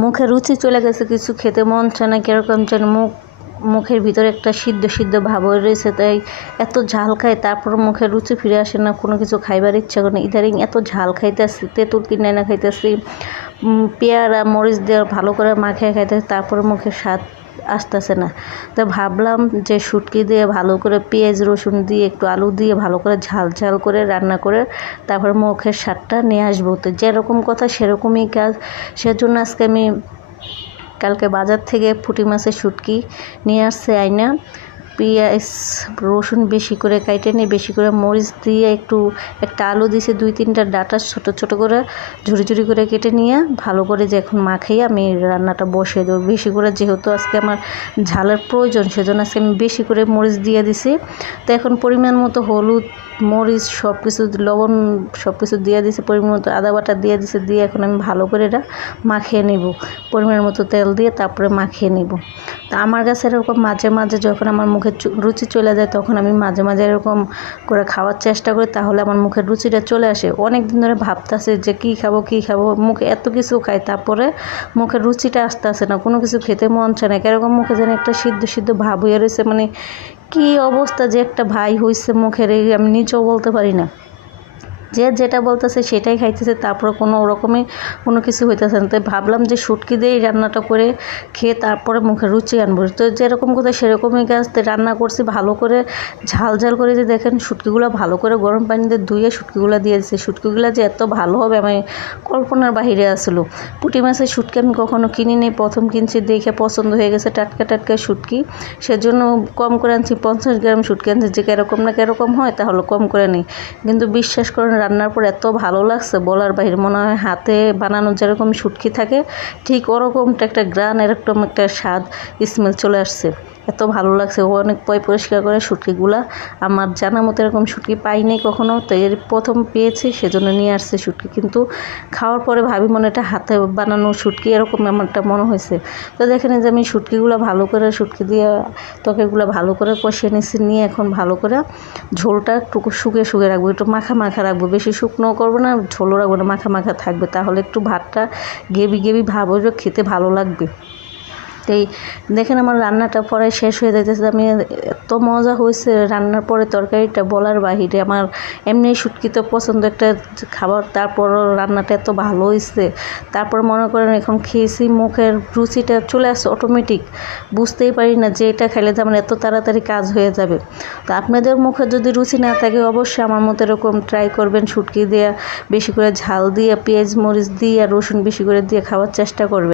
মুখে রুচি চলে গেছে, কিছু খেতে মন চায় না, কীরকম যেন মুখ, মুখের ভিতরে একটা সিদ্ধ সিদ্ধ ভাব রয়েছে, তাই এত ঝাল খায় তারপর মুখে রুচি ফিরে আসে না, কোনো কিছু খাইবার ইচ্ছা করে না। ইদারিং এত ঝাল খাইতেছি, তেঁতুল কিনে না খাইতেছি পেয়ারা, মরিচ দিয়ে ভালো করে মাখিয়ে খাইতেছি তারপর মুখে স্বাদ আসতেছে না। তো ভাবলাম যে শুটকি দিয়ে ভালো করে পেঁয়াজ, রসুন দিয়ে একটু আলু দিয়ে ভালো করে ঝাল ঝাল করে রান্না করে তারপর মুখের স্বাদটা নিয়ে আসব। তো যেরকম কথা সেরকমই কাজ। সেজন্য আজকে আমি কালকে বাজার থেকে পুঁটি মাছের শুটকি নিয়ে আসছে আইনা। পেঁয়াজ রসুন বেশি করে কাইটে নিয়ে, বেশি করে মরিচ দিয়ে একটু একটা আলু দিয়েছে, দুই তিনটা ডাটা ছোট ছোট করে ঝুড়ি ঝুড়ি করে কেটে নিয়ে, ভালো করে যে এখন মাখাই আমি রান্নাটা বসিয়ে দেবো। বেশি করে যেহেতু আজকে আমার ঝালের প্রয়োজন, সেজন্য আজকে আমি বেশি করে মরিচ দিয়ে দিছি। তো এখন পরিমাণ মতো হলুদ, মরিচ সব কিছু লবণ সব কিছু দিয়ে দিছে, পরিমাণ মতো আদা বাটা দিয়ে দিছে, দিয়ে এখন আমি ভালো করে এটা মাখিয়ে নিব। পরিমাণ মতো তেল দিয়ে তারপরে মাখিয়ে নিব। তা আমার কাছে এরকম মাঝে মাঝে যখন আমার মুখে চু- রুচি চলে যায়, তখন আমি মাঝে মাঝে এরকম করে খাওয়ার চেষ্টা করি, তাহলে আমার মুখের রুচিটা চলে আসে। অনেক দিন ধরে ভাবতেছে যে কি খাব কি খাব, মুখে এত কিছু খাই, তারপরে মুখের রুচিটা আসতে আসে না, কোনো কিছু খেতে মন চায় না, কীরকম মুখে যেন একটা সিদ্ধ সিদ্ধ ভাব হয়ে রয়েছে মানে কি অবস্থা যে একটা ভাই হয়েছে মুখের আমি নিচেও বলতে পারি না। যে যেটা বলতেছে সেটাই খাইতেছে, তারপরে কোনো ওরকমই কোনো কিছু হইতেছে না। তাই ভাবলাম যে শুটকি দিয়েই রান্নাটা করে খেয়ে তারপরে মুখে রুচি আনব। তো যেরকম কোথায় সেরকমই গাছ রান্না করছি, ভালো করে ঝাল ঝাল করে যে দেখেন শুটকিগুলো ভালো করে গরম পানিতে ধুয়ে শুটকিগুলো দিয়ে দিয়েছে। শুটকিগুলো যে এত ভালো হবে আমি কল্পনার বাহিরে আসলো। পুঁটি মাছের শুটকি আমি কখনো কিনিনি, প্রথম কিনছি দেখে পছন্দ হয়ে গেছে টাটকা টাটকা শুটকি। সেজন্য কম করে আনছি, পঞ্চাশ গ্রাম শুটকি আনছি। যে কীরকম না কীরকম হয় তাহলে কম করে নিই। কিন্তু বিশ্বাস করেন রান্নার পর এত ভালো লাগছে, বলার বাহির মনে হয় হাতে বানানো যেরকম শুটকি থাকে, ঠিক ওরকমটা একটা গ্রান এরকম একটা স্বাদ, স্মেল চলে আসছে। এত ভালো লাগছে, অনেক পয় পরিষ্কার করে শুটকিগুলা আমার জানা মতো এরকম শুটকি পাইনি কখনো, তো এর প্রথম পেয়েছি, সেজন্য নিয়ে আসছে শুটকি কিন্তু খাওয়ার পরে ভাবি মনে এটা হাতে বানানো শুটকি এরকম আমার একটা মনে হয়েছে। তো দেখেন যে আমি শুটকিগুলো ভালো করে শুটকি দিয়ে তরকারিগুলো ভালো করে কষিয়ে নিচ্ছি নিয়ে এখন ভালো করে ঝোলটা একটু শুকিয়ে শুকিয়ে রাখব, একটু মাখা মাখা রাখব। বেশি শুকনো করব না, ঝোলও রাখব না, মাখা মাখা থাকবে। তাহলে একটু ভাতটা গেবি গেবি ভাব খেতে ভালো লাগবে। এই দেখেন আমার রান্নাটা পরে শেষ হয়ে যাইতেছে। আমি এত মজা হয়েছে রান্নার পরে তরকারিটা বলার বাহিরে। আমার এমনি শুটকি তো পছন্দ একটা খাবার, তারপরও রান্নাটা এত ভালো হয়েছে তারপর মনে করেন এখন খেয়েছি, মুখের রুচিটা চলে আসছে অটোমেটিক বুঝতেই পারি না যে এটা খেলে আমার এত তাড়াতাড়ি কাজ হয়ে যাবে। তো আপনাদের মুখে যদি রুচি না থাকে, অবশ্যই আমার মতো এরকম ট্রাই করবেন শুটকি দিয়ে, বেশি করে ঝাল দিয়ে, পেঁয়াজ, মরিচ দিয়ে আর রসুন বেশি করে দিয়ে খাওয়ার চেষ্টা করবেন।